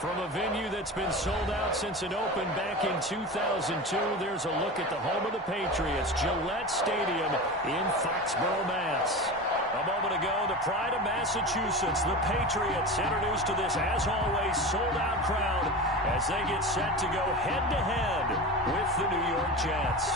From a venue that's been sold out since it opened back in 2002, there's a look at the home of the Patriots, Gillette Stadium in Foxborough, Mass. A moment ago, the pride of Massachusetts, the Patriots, introduced to this, as always, sold-out crowd as they get set to go head-to-head with the New York Jets.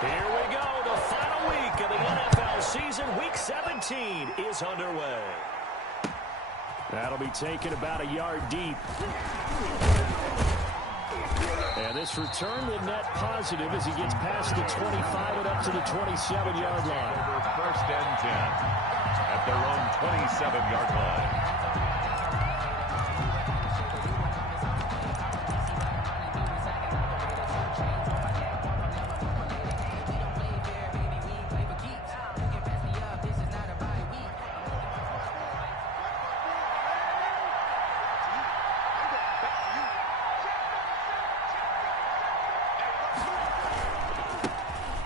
Here we go. The final week of the NFL season. Week 17 is underway. That'll be taken about a yard deep. And this return will net positive as he gets past the 25 and up to the 27-yard line. First and 10 at their own 27-yard line.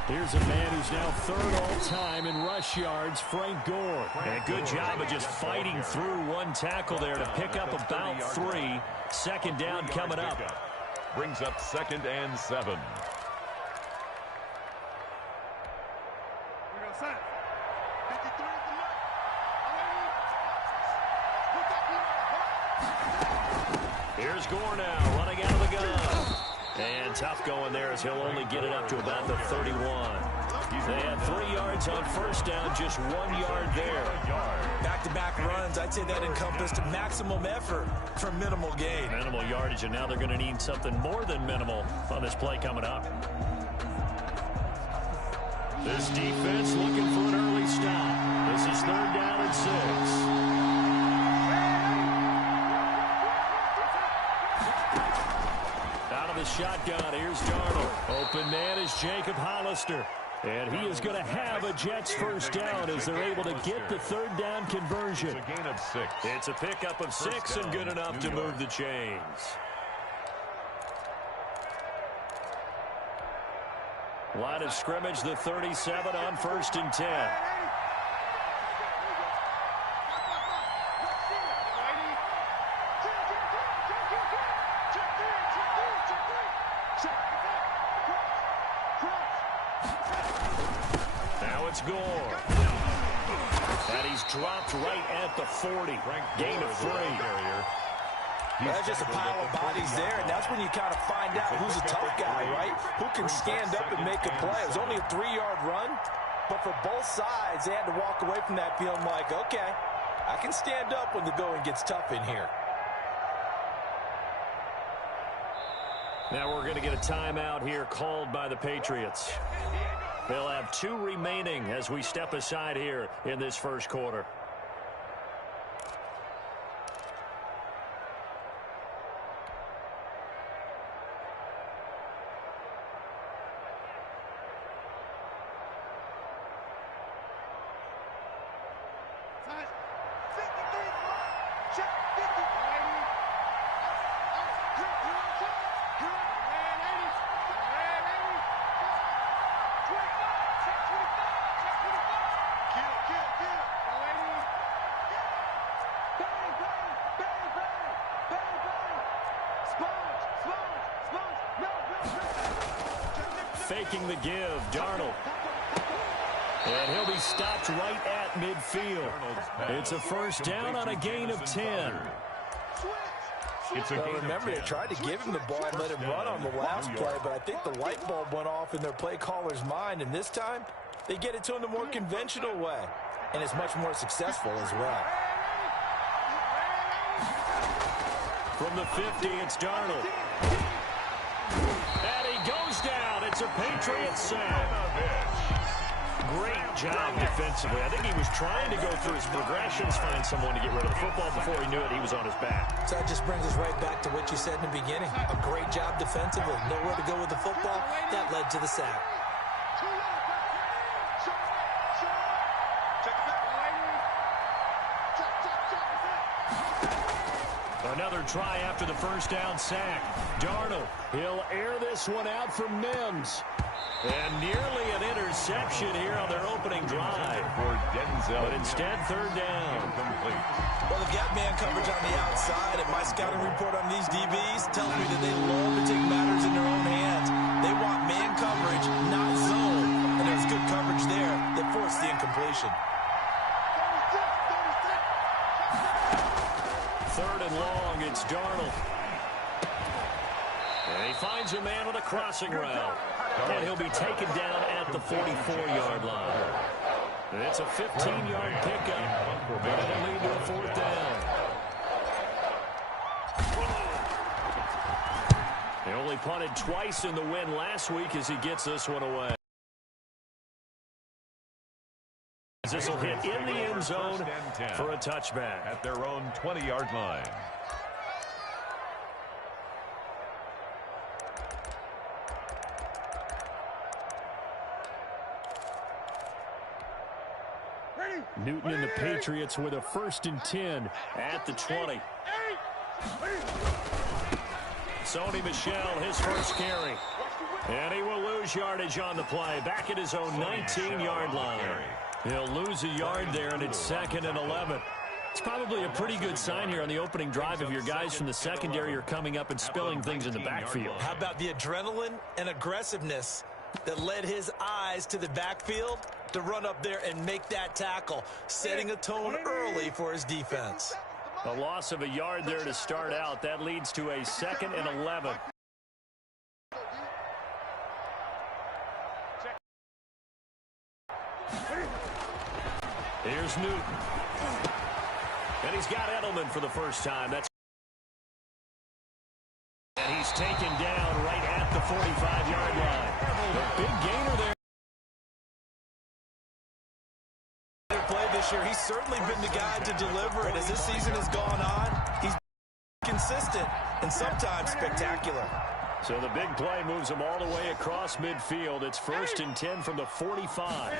Here's a man who's now third all-time in rush yards, Frank Gore. And a good job of just fighting through one tackle there to pick up about 3. Second down coming up. Brings up 2nd and 7. Here's Gore now, running out of the gun. And tough going there as he'll only get it up to about the 31. They had 3 yards on first down, just 1 yard there. Back-to-back runs, I'd say that encompassed maximum effort for minimal gain. Minimal yardage, and now they're going to need something more than minimal on this play coming up. This defense looking for an early stop. This is 3rd down and 6. The shotgun. Here's Darnold. Open man is Jacob Hollister. And he is going to have a Jets first down as they're able to get the 3rd down conversion. It's a gain of 6. It's a pickup of 6 and good enough to move the chains. Line of scrimmage, the 37 on 1st and 10. It's Gore. And he's dropped right at the 40. Gain of 3. That's just a pile of bodies there, and that's when you kind of find out who's a tough guy, right? Who can stand up and make a play. It was only a 3-yard run, but for both sides, they had to walk away from that feeling like, okay, I can stand up when the going gets tough in here. Now we're going to get a timeout here called by the Patriots. They'll have 2 remaining as we step aside here in this first quarter. Faking the give, Darnold. And he'll be stopped right at midfield. It's a first down on a gain of 10. Remember, they tried to give him the ball and let him run on the last play, but I think the light bulb went off in their play caller's mind, and this time they get it to him the more conventional way, and it's much more successful as well. From the 50, it's Darnold. And he goes down. It's a Patriots sack. great job defensively. I think he was trying to go through his progressions, find someone to get rid of the football. Before he knew it, he was on his back. So that just brings us right back to what you said in the beginning. A great job defensively. Nowhere to go with the football. That led to the sack. Another try after the first down sack. Darnold, he'll air this one out for Mims. And nearly an interception here on their opening drive. But instead, third down. Well, they've got man coverage on the outside, and my scouting report on these DBs tells me that they love to take matters in their own hands. They want man coverage, not zone. And there's good coverage there that forced the incompletion. Third and long, it's Darnold. And he finds a man with a crossing route. And he'll be taken down at the 44-yard line. It's a 15-yard pickup, but it'll lead to a fourth down. They only punted twice in the win last week as he gets this one away. This will hit in the end zone for a touchback. At their own 20-yard line. Newton and the Patriots with a 1st and 10 at the 20. Sony Michel, his first carry. And he will lose yardage on the play. Back at his own 19-yard line. He'll lose a yard there, and it's 2nd and 11. It's probably a pretty good sign here on the opening drive if your guys from the secondary are coming up and spilling things in the backfield. How about the adrenaline and aggressiveness that led his eyes to the backfield to run up there and make that tackle, setting a tone early for his defense. A loss of a yard there to start out. That leads to a 2nd and 11. Here's Newton. And he's got Edelman for the first time. And he's taken down right at the 45-yard line. The big gainer there. This year, he's certainly been the guy to deliver it. As this season has gone on, he's consistent and sometimes spectacular. So the big play moves him all the way across midfield. It's 1st and 10 from the 45.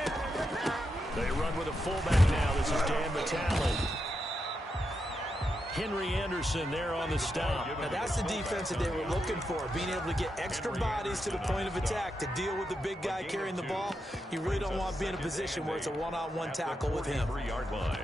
They run with a fullback now. This is Dan Vitale. Henry Anderson there on the stop. Now that's the defense that they were looking for, being able to get extra bodies to the point of attack to deal with the big guy carrying the ball. You really don't want to be in a position where it's a one-on-one tackle with him. 3-yard line.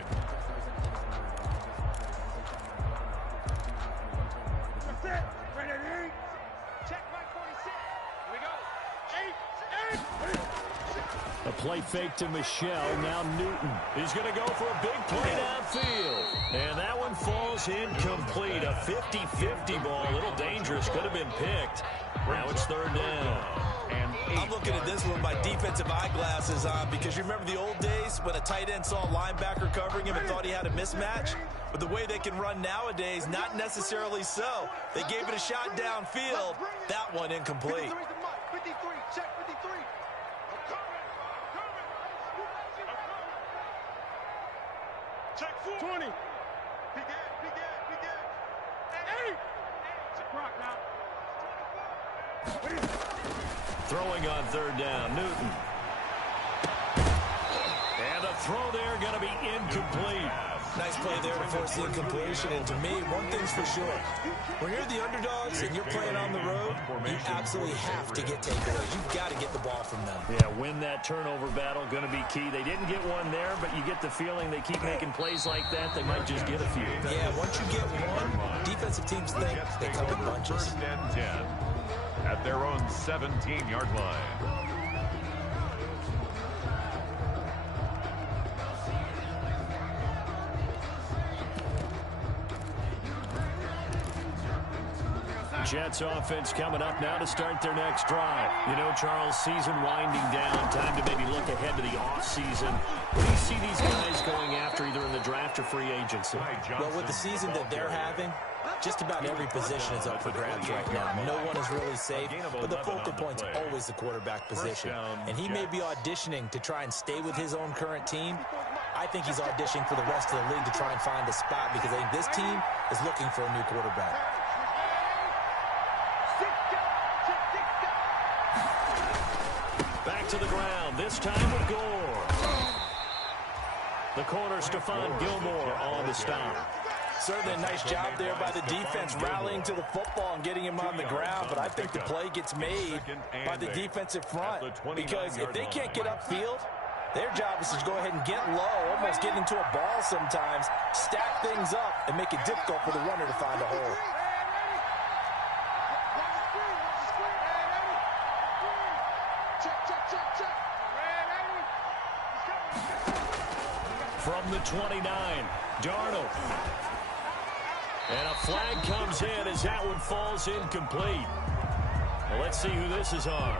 A play fake to Michel. Now Newton. He's going to go for a big play downfield. And that one falls incomplete. A 50-50 ball. A little dangerous. Could have been picked. Now it's 3rd down. I'm looking at this with my defensive eyeglasses on because you remember the old days when a tight end saw a linebacker covering him and thought he had a mismatch? But the way they can run nowadays, not necessarily so. They gave it a shot downfield. That one incomplete. 53, check 53. Check 20. Be good. Hey! Check rock now. Throwing on 3rd down, Newton. And the throw there going to be incomplete. Nice play there to force the incompletion. And to me, one thing's for sure. When you're the underdogs and you're playing on the road, you absolutely have to get takeaways. You've got to get the ball from them. Yeah, win that turnover battle, going to be key. They didn't get one there, but you get the feeling they keep making plays like that. They might just get a few. Yeah, once you get one, defensive teams think they come in bunches. 1st and 10 at their own 17-yard line. Jets offense coming up now to start their next drive. You know, Charles, season winding down. Time to maybe look ahead to the offseason. What do you see these guys going after either in the draft or free agency? Well, with the season that they're having, Just about every position is up for grabs right now. No one is really safe, but the focal point's always the quarterback position. And he may be auditioning to try and stay with his own current team. I think he's auditioning for the rest of the league to try and find a spot because I think this team is looking for a new quarterback. Back to the ground, this time with Gore. The corner, Stephon Gilmore, on the stop. Certainly a nice job there by the defense rallying to the football and getting him on the ground, but I think the play gets made by the defensive front because if they can't get upfield, their job is to go ahead and get low, almost get into a ball sometimes, stack things up, and make it difficult for the runner to find a hole. From the 29, Darnold. And a flag comes in as that one falls incomplete. Well, let's see who this is on.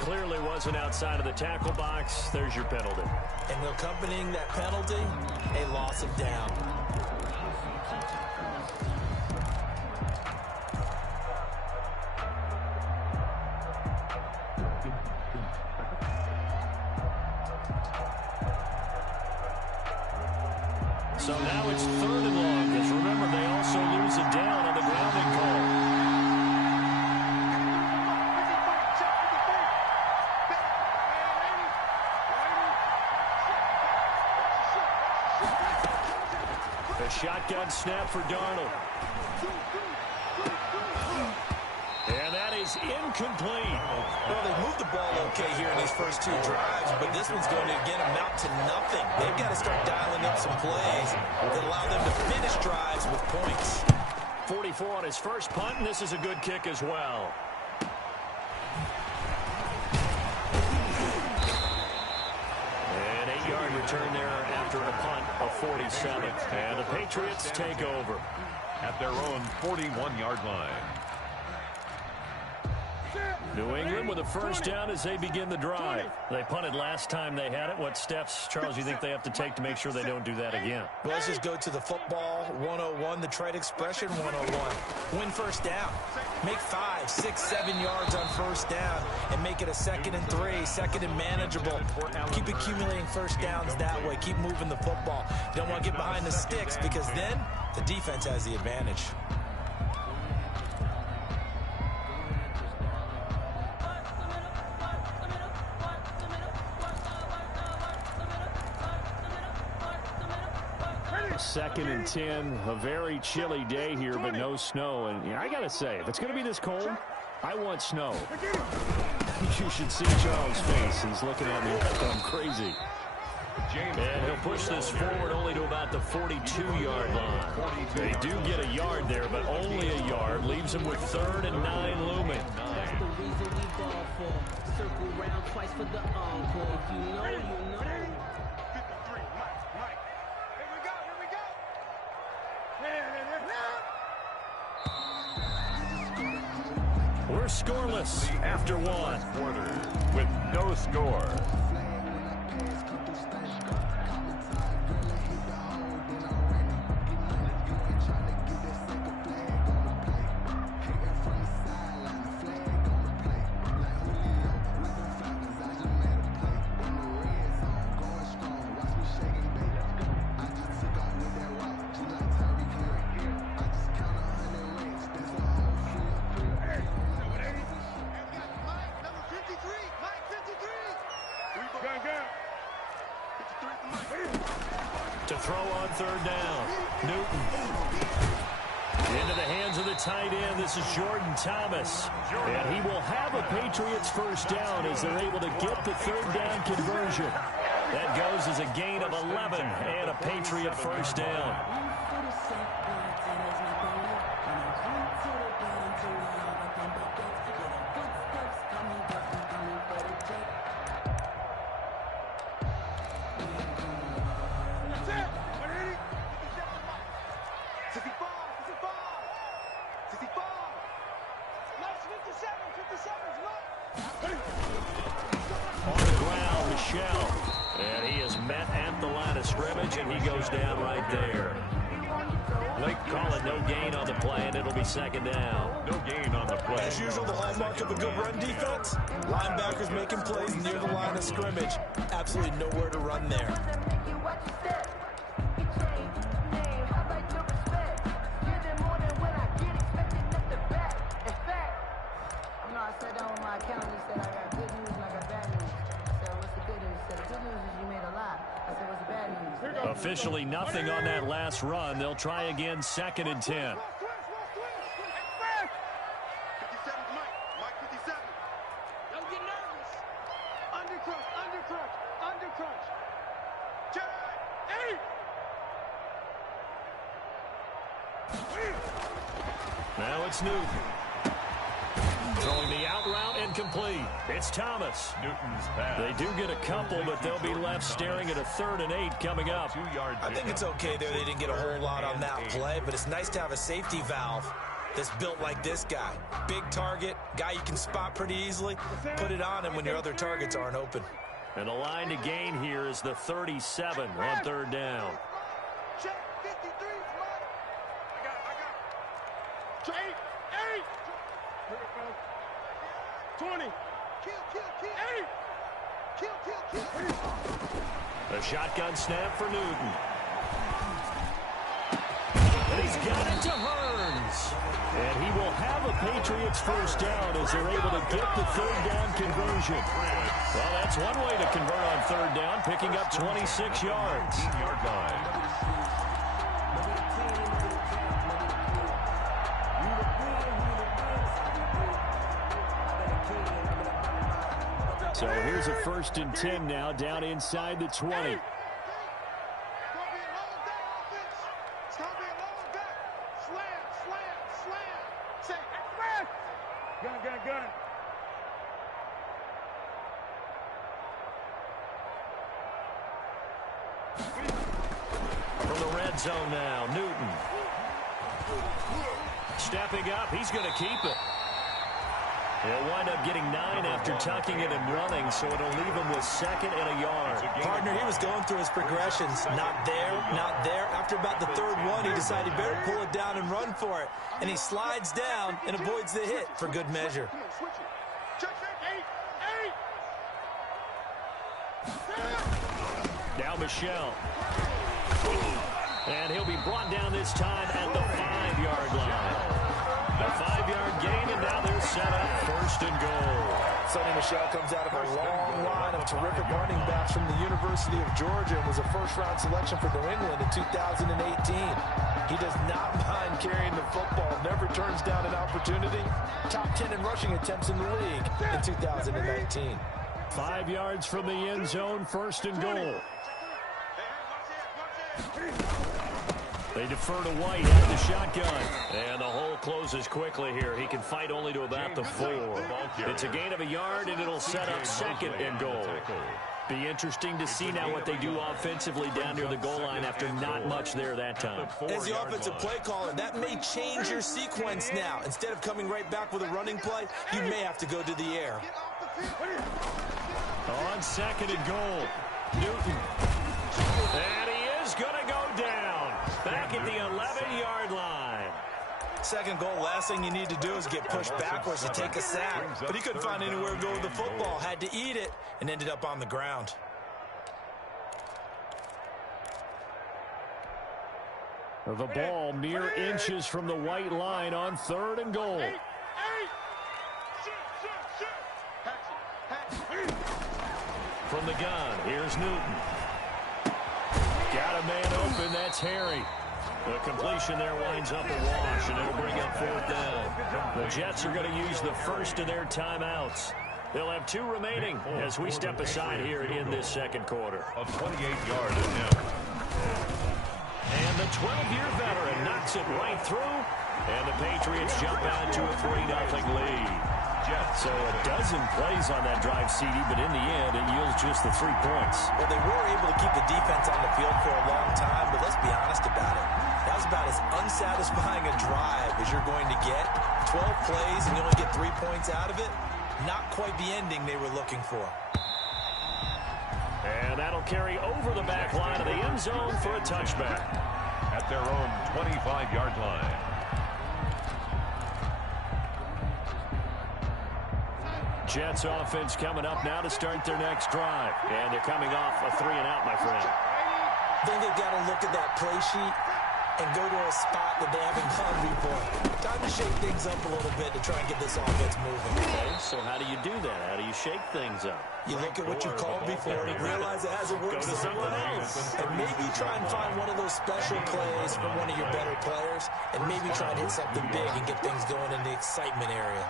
Clearly wasn't outside of the tackle box. There's your penalty. And accompanying that penalty, a loss of down. So now it's 3rd and long, because remember, they also lose a down on the grounding call. A shotgun snap for Darnold. And that is incomplete. Well, they moved the ball okay here in these first 2 drives, but this one's going to, again, amount to nothing. They've got to start dialing up some plays that allow them to finish drives with points. 44 on his first punt, and this is a good kick as well. An 8-yard return there after a punt of 47. And the Patriots take over at their own 41-yard line. New England with a first down as they begin the drive. They punted last time they had it. What steps, Charles, you think they have to take to make sure they don't do that again? Well, let's just go to the football 101, the trade expression 101. Win first down. Make 5, 6, 7 yards on first down and make it a 2nd and 3, 2nd and manageable. Keep accumulating first downs that way. Keep moving the football. You don't want to get behind the sticks because then the defense has the advantage. Second and 10, a very chilly day here, but no snow. And I got to say, if it's going to be this cold, I want snow. You should see Charles' face. He's looking at me like I'm crazy. And he'll push this forward only to about the 42-yard line. They do get a yard there, but only a yard. Leaves them with 3rd and 9 looming. That's the reason we ball for. Circle round twice for the encore. If you know, you know. We're scoreless after 1. Quarter with no score. To throw on 3rd down. Newton. Into the hands of the tight end. This is Jordan Thomas. And he will have a Patriots first down as they're able to get the 3rd down conversion. That goes as a gain of 11 and a Patriot first down. On the ground, Michelle. And he is met at the line of scrimmage, and he goes down right there. Blake call it no gain on the play, and it'll second down. No gain on the play. As usual, the hallmark of a good run defense, linebackers making plays near the line of scrimmage. Absolutely nowhere to run there. I sat down with my accountant and said, I got good news and I got bad news. I said, what's the good news? He said, the good news is you made a lot. I said, what's the bad news? The bad news Officially nothing on that last run. They'll try again, 2nd and 10. 57, Mike 57. Don't get nervous. Under crunch. Hey! Now it's Newton. Throwing the out route incomplete. It's Thomas. Newton's pass. They do get a couple, but they'll be left staring at a 3rd and 8 coming up. 2-yard I think it's okay there. They didn't get a whole lot on that play, but it's nice to have a safety valve that's built like this guy. Big target, guy you can spot pretty easily. Put it on him when your other targets aren't open. And the line to gain here is the 37 on 3rd down. Check 53, Mike. I got. 8. 20. Kill. 8. Kill. A shotgun snap for Newton. And he's got it to Hearns. And he will have a Patriots first down as they're able to get the 3rd down conversion. Well, that's one way to convert on 3rd down, picking up 26 yards. 18-yard line. So here's a 1st and 10 now, down inside the 20. Gun. From the red zone now, Newton. Stepping up, he's going to keep it. He'll wind up getting 9 after tucking it and running, so it'll leave him with 2nd and a yard. Partner, he was going through his progressions. Not there. After about the 3rd one, he decided he better pull it down and run for it. And he slides down and avoids the hit for good measure. Come on, switch it. Check. 8. Now Michelle. And he'll be brought down this time at the 5-yard line. A 5-yard gain, and now they're set up 1st and goal. Sonny Michel comes out of a long line of terrific running backs from the University of Georgia and was a first-round selection for New England in 2018. He does not mind carrying the football, never turns down an opportunity. Top 10 in rushing attempts in the league in 2019. 5 yards from the end zone, 1st and goal. They defer to White out of the shotgun. And the hole closes quickly here. He can fight only to about the 4. It's a gain of a yard, and it'll set up 2nd and goal. Be interesting to see now what they do offensively down near the goal line after not much there that time. As the offensive play caller, that may change your sequence now. Instead of coming right back with a running play, you may have to go to the air. On 2nd and goal, Newton. And he is going to go down. Back at the 11-yard line. 2nd goal, last thing you need to do is get pushed backwards to take a sack. But he couldn't find anywhere to go with the football. Had to eat it and ended up on the ground. The ball mere inches from the white line on 3rd and goal. From the gun, here's Newton. Got a man open, that's Harry. The completion there winds up a wash, and it'll bring up 4th down. The Jets are going to use the first of their timeouts. They'll have 2 remaining as we step aside here in this 2nd quarter. A 28-yard attempt. And the 12-year veteran knocks it right through, and the Patriots jump out to a 3-0 lead. So a dozen plays on that drive, CD, but in the end, it yields just the 3 points. Well, they were able to keep the defense on the field for a long time, but let's be honest about it. That was about as unsatisfying a drive as you're going to get. 12 plays and you only get 3 points out of it. Not quite the ending they were looking for. And that'll carry over the back line of the end zone for a touchback. At their own 25-yard line. Jets offense coming up now to start their next drive. And they're coming off a 3-and-out, my friend. I think they've got to look at that play sheet and go to a spot that they haven't gone before. Time to shake things up a little bit to try and get this offense moving. Okay, so how do you do that? How do you shake things up? You look at what you called before and realize it hasn't worked Go to something else. And maybe try and find one of those special plays from one of your better players and maybe try and hit something big and get things going in the excitement area.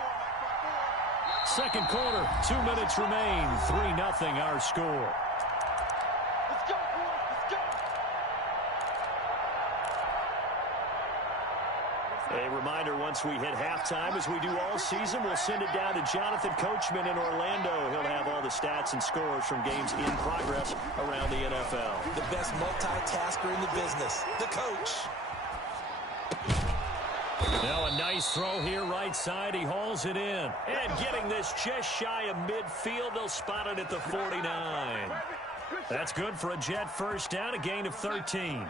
Second quarter, 2 minutes remain. 3-0 our score. Let's go, boys. Let's go. A reminder, once we hit halftime, as we do all season, we'll send it down to Jonathan Coachman in Orlando. He'll have all the stats and scores from games in progress around the NFL. The best multitasker in the business, the coach. Now a nice throw here right side. He hauls it in. And getting this just shy of midfield. They'll spot it at the 49. That's good for a Jet first down, a gain of 13.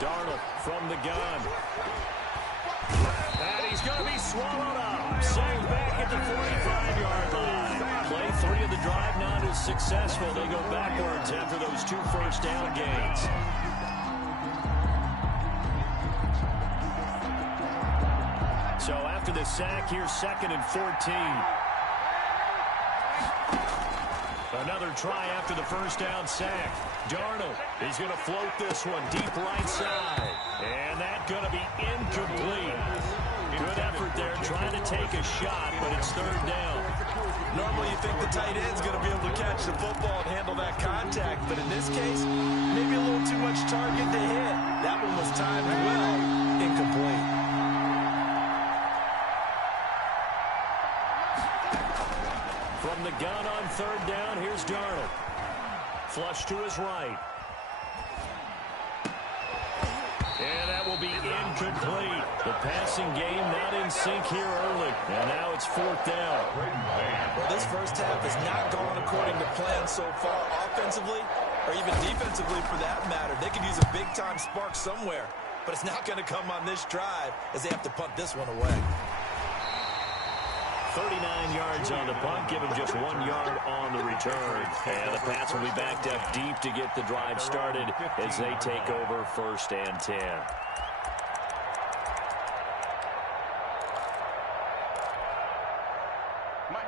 Darnold from the gun. And he's going to be swallowed up. Sacked back at the 45-yard line. Play 3 of the drive not as successful. They go backwards after those 2 first down gains. So after the sack, here's 2nd and 14. Another try after the first down sack. Darnold is going to float this one deep right side. And that's going to be incomplete. Good effort there trying to take a shot, but it's 3rd down. Normally you think the tight end's going to be able to catch the football and handle that contact, but in this case, maybe a little too much target to hit. That one was timed well, incomplete. From the gun on 3rd down, here's Darnold. Flush to his right. And that will be incomplete. The passing game not in sync here early. And now it's 4th down. Well, this first half has not gone according to plan so far offensively or even defensively for that matter. They could use a big-time spark somewhere, but it's not going to come on this drive as they have to punt this one away. 39 yards on the punt, give him just 1 yard on the return. And the Pats will be backed up deep to get the drive started as they take over 1st and 10.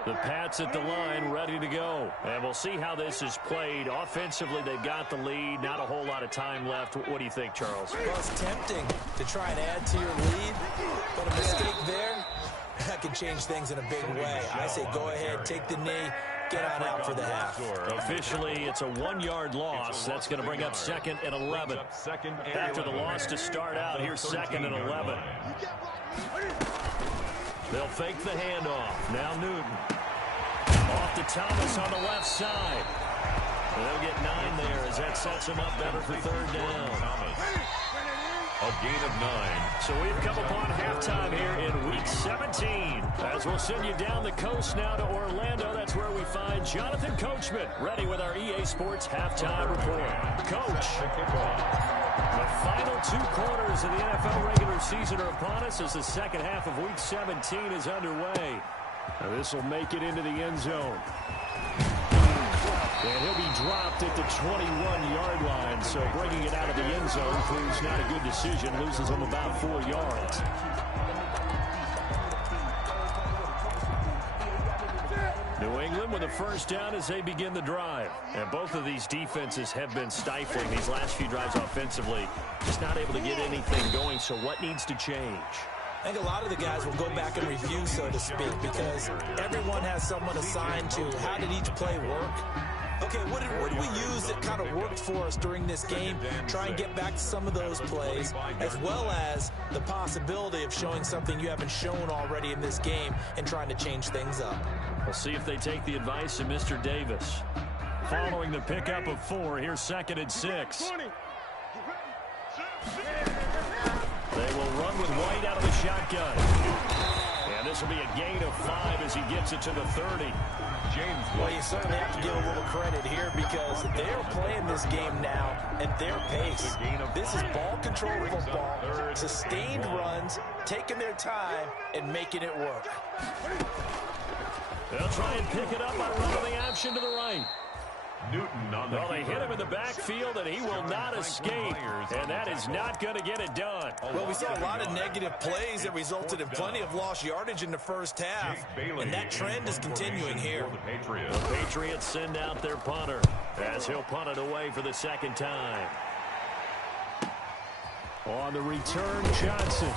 The Pats at the line, ready to go. And we'll see how this is played. Offensively, they've got the lead. Not a whole lot of time left. What do you think, Charles? Well, it's tempting to try and add to your lead, but a mistake there, that can change things in a big way. I say go ahead, take the knee, get on out for the half. Officially, it's a 1-yard loss. That's going to bring up 2nd and 11. After the loss to start out, here's 2nd and 11. They'll fake the handoff. Now Newton. Off to Thomas on the left side. They'll get 9 there as that sets them up better for 3rd down. A gain of 9. So we've come upon halftime here in Week 17. As we'll send you down the coast now to Orlando. That's where we find Jonathan Coachman, ready with our EA Sports halftime report. Coach, the final 2 quarters of the NFL regular season are upon us as the second half of Week 17 is underway. Now this will make it into the end zone. And he'll be dropped at the 21-yard line, so bringing it out of the end zone proves not a good decision. Loses him about 4 yards. New England with a first down as they begin the drive. And both of these defenses have been stifling these last few drives offensively. Just not able to get anything going, so what needs to change? I think a lot of the guys will go back and review, so to speak, because everyone has someone assigned to how did each play work. Okay, what did we use that kind of worked for us during this game? Try and get back to some of those plays, as well as the possibility of showing something you haven't shown already in this game and trying to change things up. We'll see if they take the advice of Mr. Davis. Following the pickup of 4, here's 2nd and 6. They will run with White out of the shotgun. And And this will be a gain of 5 as he gets it to the 30. Well, you certainly have to give a little credit here because they're playing this game now at their pace. This is ball control football, sustained runs, taking their time, and making it work. They'll try and pick it up by running the option to the right. Newton on the Well, they hit him in the backfield, and he will not escape. And that is not going to get it done. Well, we saw a lot of negative plays that resulted in plenty of lost yardage in the first half. And that trend is continuing here. The Patriots send out their punter as he'll punt it away for the second time. On the return, Johnson.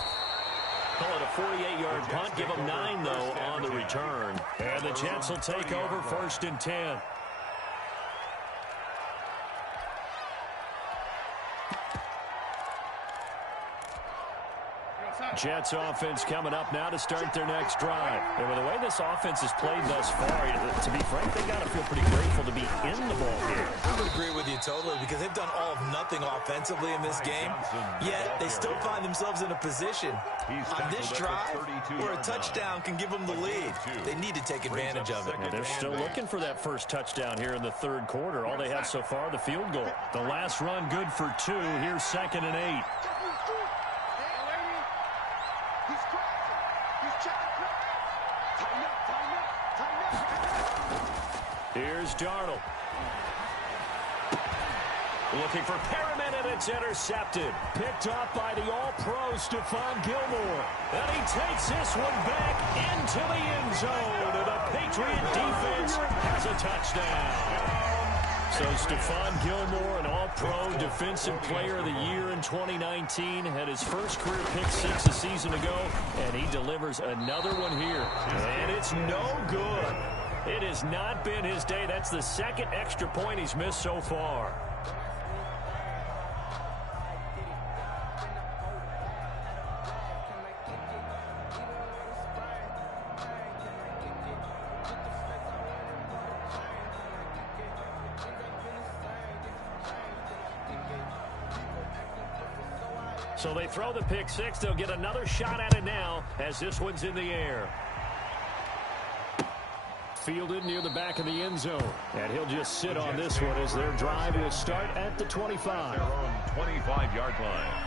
Call it a 48-yard punt. Give them 9, though, on the return. And the Jets will take over 1st and 10. Jets offense coming up now to start their next drive. And with the way this offense has played thus far, to be frank, they got to feel pretty grateful to be in the ball game. I would agree with you totally because they've done all of nothing offensively in this game, yet they still find themselves in a position on this drive where a touchdown can give them the lead. They need to take advantage of it. And they're still looking for that first touchdown here in the third quarter. All they have so far, the field goal. The last run good for 2. Here's 2nd and 8. Here's Darnold. Looking for Perriman, and it's intercepted. Picked off by the all-pro Stephon Gilmore. And he takes this one back into the end zone. And the Patriot defense has a touchdown. So Stephon Gilmore, an all-pro defensive player of the year in 2019, had his first career pick 6 a season ago, and he delivers another one here. And it's no good. It has not been his day. That's the second extra point he's missed so far. So they throw the pick 6. They'll get another shot at it now as this one's in the air. Fielded near the back of the end zone. And he'll just sit on this one as their drive will start at the 25. Their own 25-yard line.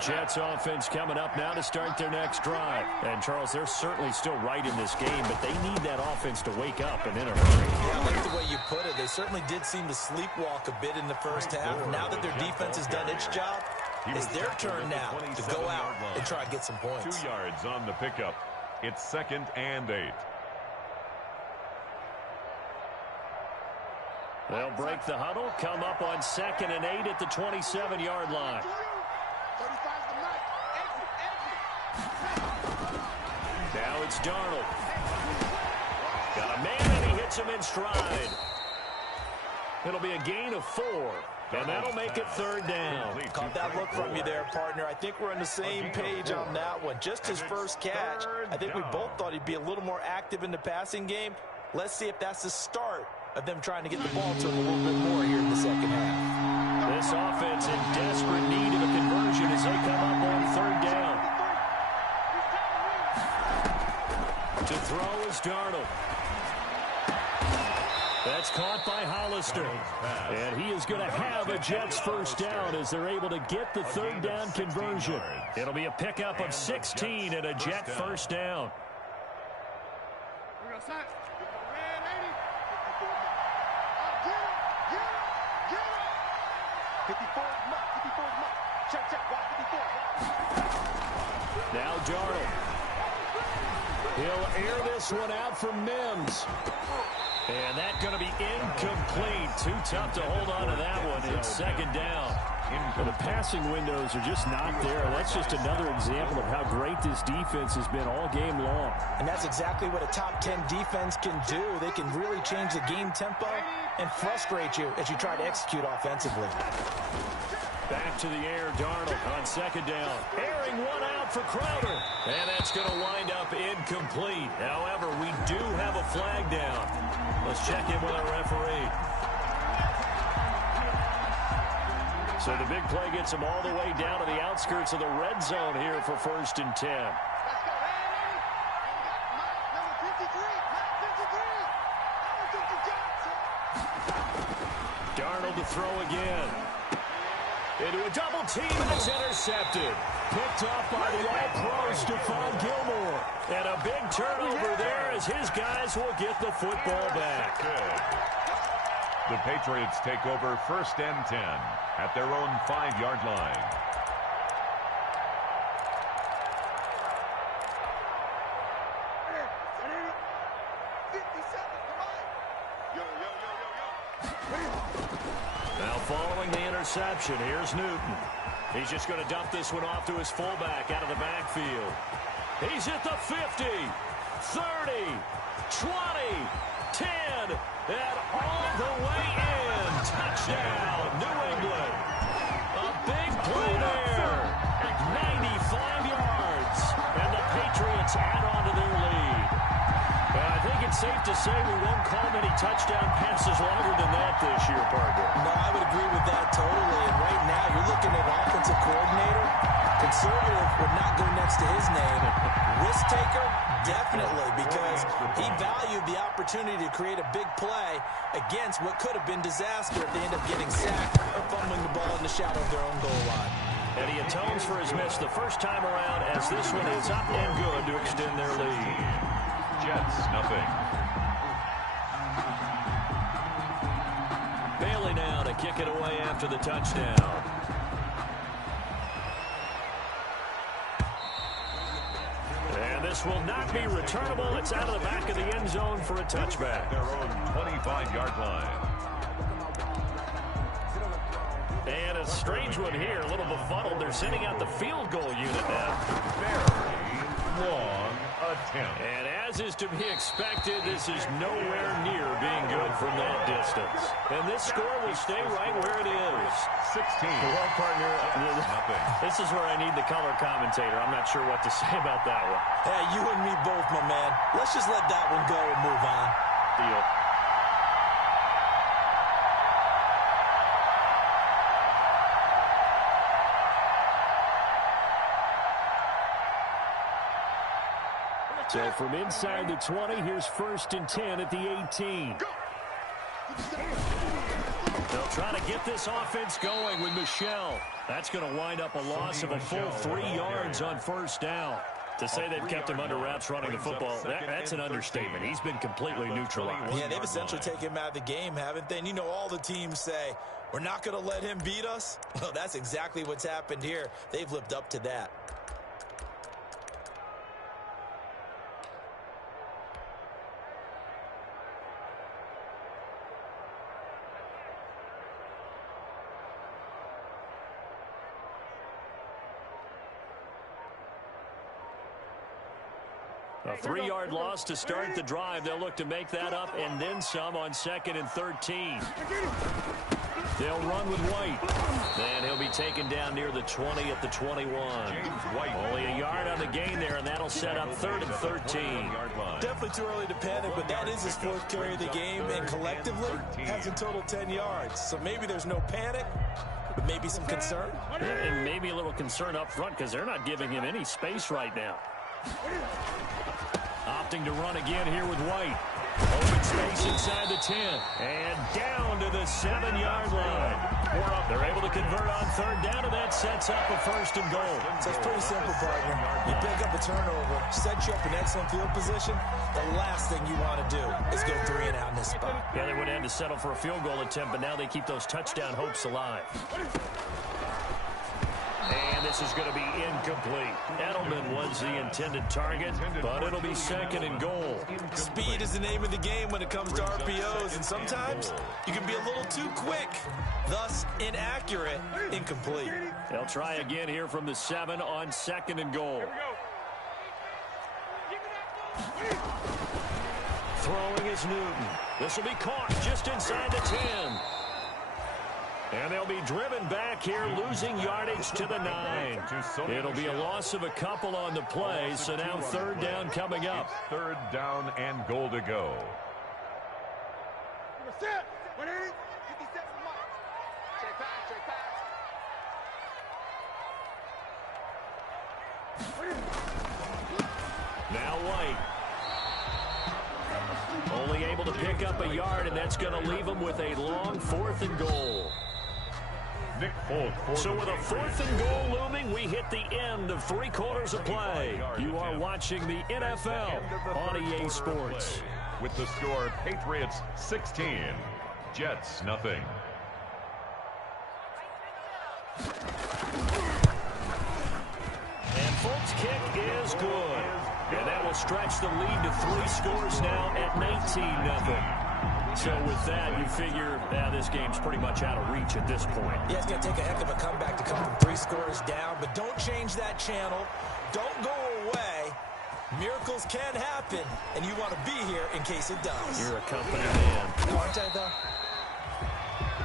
Jets offense coming up now to start their next drive. And, Charles, they're certainly still right in this game, but they need that offense to wake up and in a hurry. Yeah, I like the way you put it. They certainly did seem to sleepwalk a bit in the first half. Now that their defense has done its job, it's their turn now to go out and try and get some points. 2 yards on the pickup. It's 2nd and 8. They'll break the huddle, come up on 2nd and 8 at the 27-yard line. Now it's Darnold. Got a man, and he hits him in stride. It'll be a gain of 4, and that'll make it 3rd down. Caught that look from you there, partner. I think we're on the same page on that one. Just his first catch, I think we both thought he'd be a little more active in the passing game. Let's see if that's the start of them trying to get the ball to him a little bit more here in the second half. This offense in desperate need of a conversion as they come up on 3rd down. To throw is Darnold. That's caught by Hollister. And he is going to have a Jets first down as they're able to get the 3rd down conversion. It'll be a pickup of 16 and a Jet first down. Now Darnold. He'll air this one out for Mims. And that's going to be incomplete. Too tough to hold on to that one. It's second down. Well, the passing windows are just not there. That's just another example of how great this defense has been all game long. And that's exactly what a top 10 defense can do. They can really change the game tempo and frustrate you as you try to execute offensively. Back to the air, Darnold on second down. Airing one out for Crowder. And that's going to wind up incomplete. However, we do have a flag down. Let's check in with our referee. So the big play gets him all the way down to the outskirts of the red zone here for 1st and 10. Let's go, Andy. Number 53. Darnold to throw again. Into a double team, and it's intercepted. Picked off by the all-pro Stephon Gilmore. And a big turnover there as his guys will get the football back. The Patriots take over 1st and 10 at their own 5-yard line. Now following the interception, here's Newton. He's just going to dump this one off to his fullback out of the backfield. He's at the 50, 30, 20, 10, and all the way in. Touchdown, New England. A big play there at 95 yards. And the Patriots add on to their lead. And I think it's safe to say we won't call many touchdown passes longer than that this year, partner. No, I would agree with that totally. And right now, you're looking at offensive coordinator. Conservative would not go next to his name. Risk taker, definitely, because he valued the opportunity to create a big play against what could have been disaster if they end up getting sacked or fumbling the ball in the shadow of their own goal line. And he atones for his miss the first time around as this one is up and good to extend their lead. Jets, nothing. Bailey now to kick it away after the touchdown. And this will not be returnable. It's out of the back of the end zone for a touchback. Their own 25-yard line. And a strange one here, a little befuddled. They're sending out the field goal unit now. Very long attempt. And as is to be expected, this is nowhere near being good from that distance. And this score will stay right where it is. 16. Well, partner, this is where I need the color commentator. I'm not sure what to say about that one. Hey, you and me both, my man. Let's just let that one go and move on. Deal. So from inside the 20, here's 1st and 10 at the 18. They'll try to get this offense going with Michel. That's going to wind up a loss of a full 3 yards on 1st down. To say they've kept him under wraps running the football, that's an understatement. He's been completely neutralized. Yeah, they've essentially taken him out of the game, haven't they? And you know, all the teams say, we're not going to let him beat us. Well, that's exactly what's happened here. They've lived up to that. A 3-yard loss to start the drive. They'll look to make that up and then some on 2nd and 13. They'll run with White. Then he'll be taken down near the 20 at the 21. Only a yard on the gain there, and that'll set up 3rd and 13. Definitely too early to panic, but that is his 4th carry of the game, and collectively has a total 10 yards. So maybe there's no panic, but maybe some concern. And maybe a little concern up front because they're not giving him any space right now. Opting to run again here with White. Open space inside the 10. And down to the 7-yard line. They're able to convert on 3rd down, and that sets up a 1st and goal. So it's pretty simple, partner. You pick up a turnover, set you up in excellent field position. The last thing you want to do is go 3 and out in this spot. Yeah, they would have had to settle for a field goal attempt, but now they keep those touchdown hopes alive. And And this is going to be incomplete. Edelman was the intended target, but it'll be second and goal. Speed is the name of the game when it comes to RPOs, and sometimes you can be a little too quick, thus inaccurate, incomplete. They'll try again here from the 7 on second and goal. Throwing is Newton. This will be caught just inside the 10. And they'll be driven back here, losing yardage to the 9. It'll be a loss of a couple on the play, so now third down coming up. It's third down and goal to go. Now White. Only able to pick up a yard, and that's going to leave him with a long 4th and goal. Nick Folk. So with a 4th and goal looming, we hit the end of 3 quarters of play. You are watching the NFL on EA Sports. With the score, Patriots 16, Jets nothing. And Folk's kick is good. And that will stretch the lead to 3 scores now at 19-0. So with that, you figure this game's pretty much out of reach at this point. Yeah, it's going to take a heck of a comeback to come from 3 scores down, but don't change that channel. Don't go away. Miracles can happen, and you want to be here in case it does. You're a company man. Aren't I, though?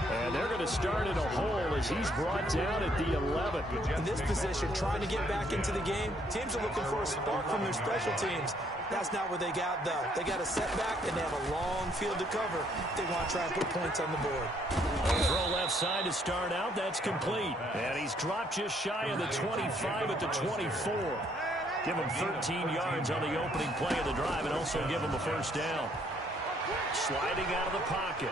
And they're going to start in a hole as he's brought down at the 11. In this position, trying to get back into the game, teams are looking for a spark from their special teams. That's not what they got, though. They got a setback, and they have a long field to cover. They want to try and put points on the board. Throw left side to start out. That's complete. And he's dropped just shy of the 25 at the 24. Give him 13 yards on the opening play of the drive and also give him a first down. Sliding out of the pocket.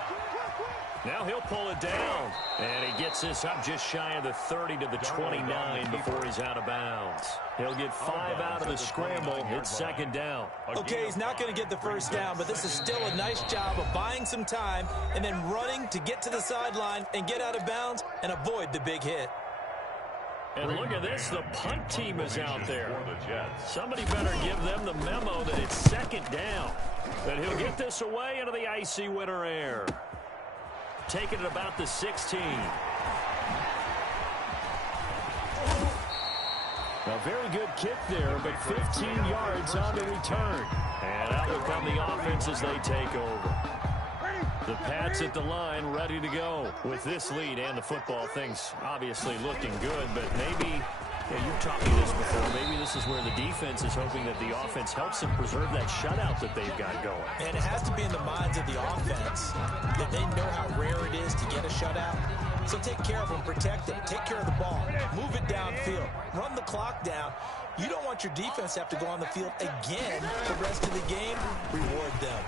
Now he'll pull it down. And he gets this up just shy of the 30 to the 29 before he's out of bounds. He'll get 5 out of the scramble. It's second down. Okay, he's not going to get the first down, but this is still a nice job of buying some time and then running to get to the sideline and get out of bounds and avoid the big hit. And look at this, the punt team is out there. Somebody better give them the memo that it's second down. That he'll get this away into the icy winter air. Taking it about the 16. A very good kick there, but 15 yards on the return. And out will come the offense as they take over. The Pats at the line ready to go. With this lead and the football, things obviously looking good, but maybe, you've taught me this before, maybe this is where the defense is hoping that the offense helps them preserve that shutout that they've got going. And it has to be in the minds of the offense that they know how rare it is to get a shutout. So take care of them, protect them, take care of the ball, move it downfield, run the clock down. You don't want your defense to have to go on the field again the rest of the game. Reward them.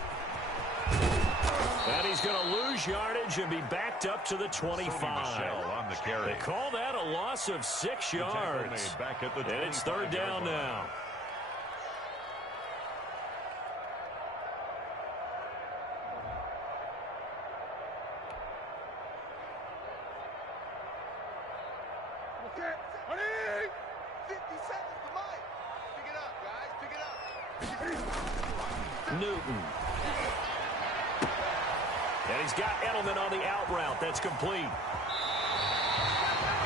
And he's going to lose yardage and be backed up to the 25. On the carry. They call that a loss of 6 yards. Back at the and it's third down now. Okay, 50 seconds to Mike. Pick it up, guys. Pick it up. Newton. And he's got Edelman on the out route. That's complete.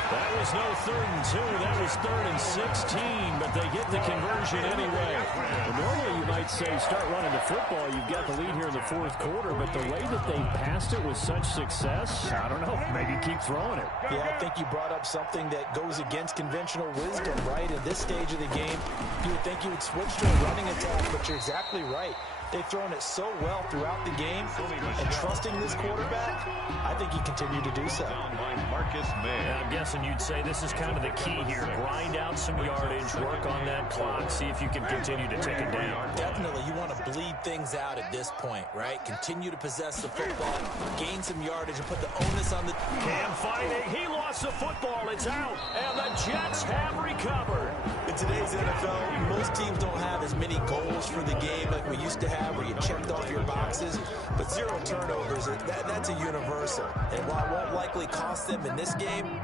That was no 3rd and 2. That was 3rd and 16, but they get the conversion anyway. Well, normally you might say start running the football. You've got the lead here in the 4th quarter, but the way that they passed it with such success, I don't know, maybe keep throwing it. Yeah, I think you brought up something that goes against conventional wisdom, right? At this stage of the game, you would think you would switch to a running attack, but you're exactly right. They've thrown it so well throughout the game, and trusting this quarterback, I think he continued to do so. I'm guessing you'd say this is kind of the key here. Grind out some yardage, work on that clock, see if you can continue to take it down. Definitely, you want to bleed things out at this point, right? Continue to possess the football, gain some yardage, and put the onus on the... Cam fighting, he lost the football, it's out, and the Jets have recovered. In today's NFL, most teams don't have as many goals for the game like we used to have, where you checked off your boxes, but 0 turnovers, that's a universal. And while it won't likely cost them in this game,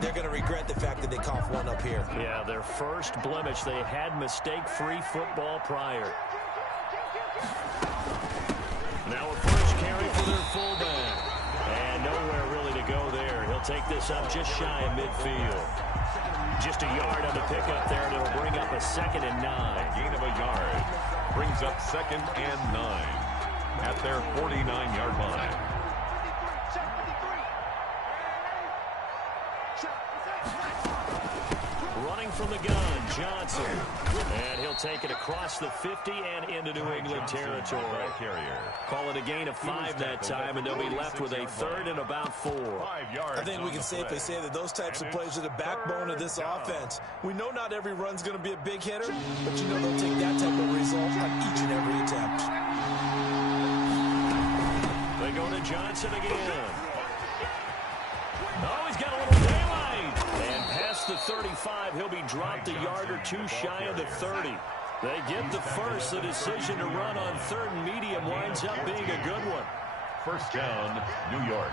they're going to regret the fact that they one up here. Yeah, their first blemish. They had mistake-free football prior. Now a first carry for their fullback. And nowhere really to go there. He'll take this up just shy of midfield. Just a yard on the pickup there, and it'll bring up a 2nd and 9. Gain of a yard. Brings up 2nd and 9 at their 49-yard line. Running from the gun, Johnson. And he'll take it across the 50 and into New England territory. Call it a gain of 5 that time, and they'll be left with a 3rd and about 4. I think we can safely say that those types of plays are the backbone of this offense. We know not every run's going to be a big hitter, but you know they'll take that type of result on each and every attempt. They go to Johnson again. Oh, he's got a little daylight. And past the 35, he'll be dropped a yard or 2 shy of the 30. They get the first. The decision to run on 3rd and medium winds up being a good one. First down, New York.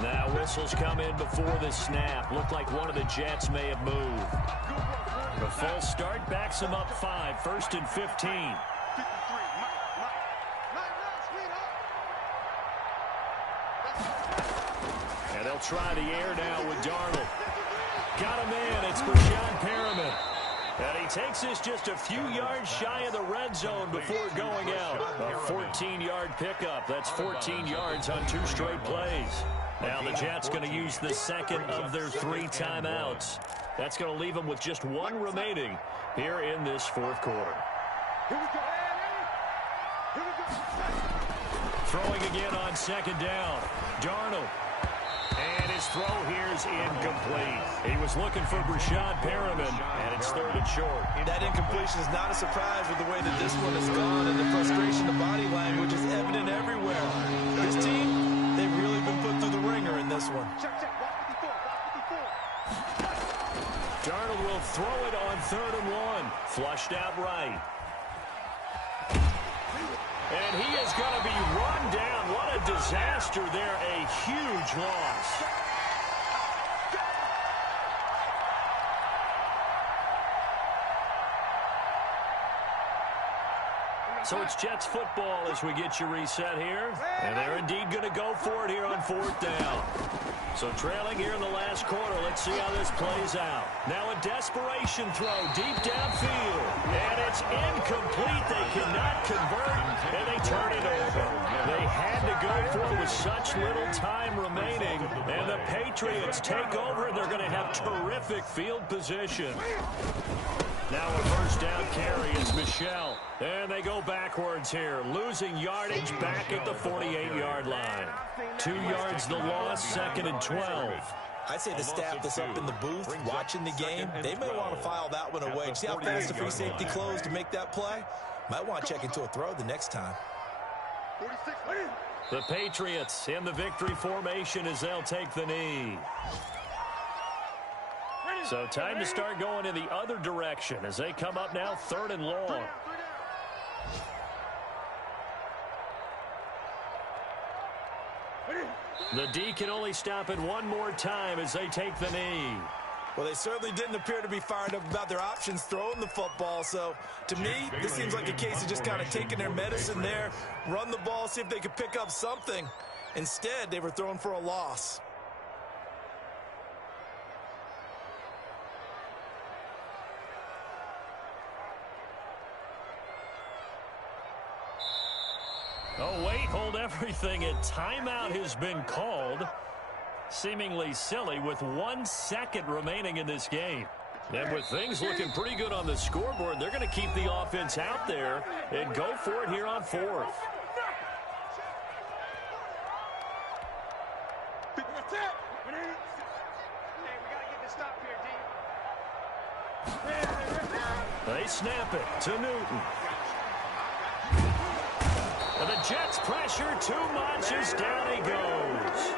Now whistles come in before the snap. Looked like one of the Jets may have moved. The full start backs him up 5. 1st and 15. And they'll try the air now with Darnold. Got him in. It's Brashad Perriman. And he takes this just a few yards shy of the red zone before going out. A 14-yard pickup. That's 14 yards on 2 straight plays. Now the Jets going to use the 2nd of their 3 timeouts. That's going to leave them with just 1 remaining here in this 4th quarter. Throwing again on 2nd down. Darnold. And his throw here is incomplete. He was looking for Brashad Perriman, and it's 3rd and short. That incompletion is not a surprise with the way that this one has gone, and the frustration, the body language is evident everywhere. This team, they've really been put through the ringer in this one. Darnold will throw it on 3rd and 1. Flushed out right. And he is going to be run down. What a disaster there. A huge loss. So it's Jets football as we get you reset here. And they're indeed going to go for it here on 4th down. So trailing here in the last quarter. Let's see how this plays out. Now a desperation throw deep downfield. And it's incomplete. They cannot convert, and they turn it over. They had to go for it with such little time remaining. And the Patriots take over, and they're going to have terrific field position. Now a first down carry is Michel. And they go backwards here, losing yardage back at the 48-yard line. 2 yards the loss, 2nd and 12. I'd say the staff that's up in the booth watching the game, they may want to file that one away. See how fast the free safety closed to make that play? Might want to check into a throw the next time. The Patriots in the victory formation as they'll take the knee. So time to start going in the other direction as they come up now 3rd and long. The D can only stop it 1 more time as they take the knee. Well, they certainly didn't appear to be fired up about their options throwing the football. So, to me, this seems like a case of just kind of taking their medicine there, run the ball, see if they could pick up something. Instead, they were throwing for a loss. Oh, wait, hold everything. A timeout has been called. Seemingly silly with 1 second remaining in this game. And with things looking pretty good on the scoreboard, they're going to keep the offense out there and go for it here on 4th. They snap it to Newton. And the Jets pressure too much as down he goes.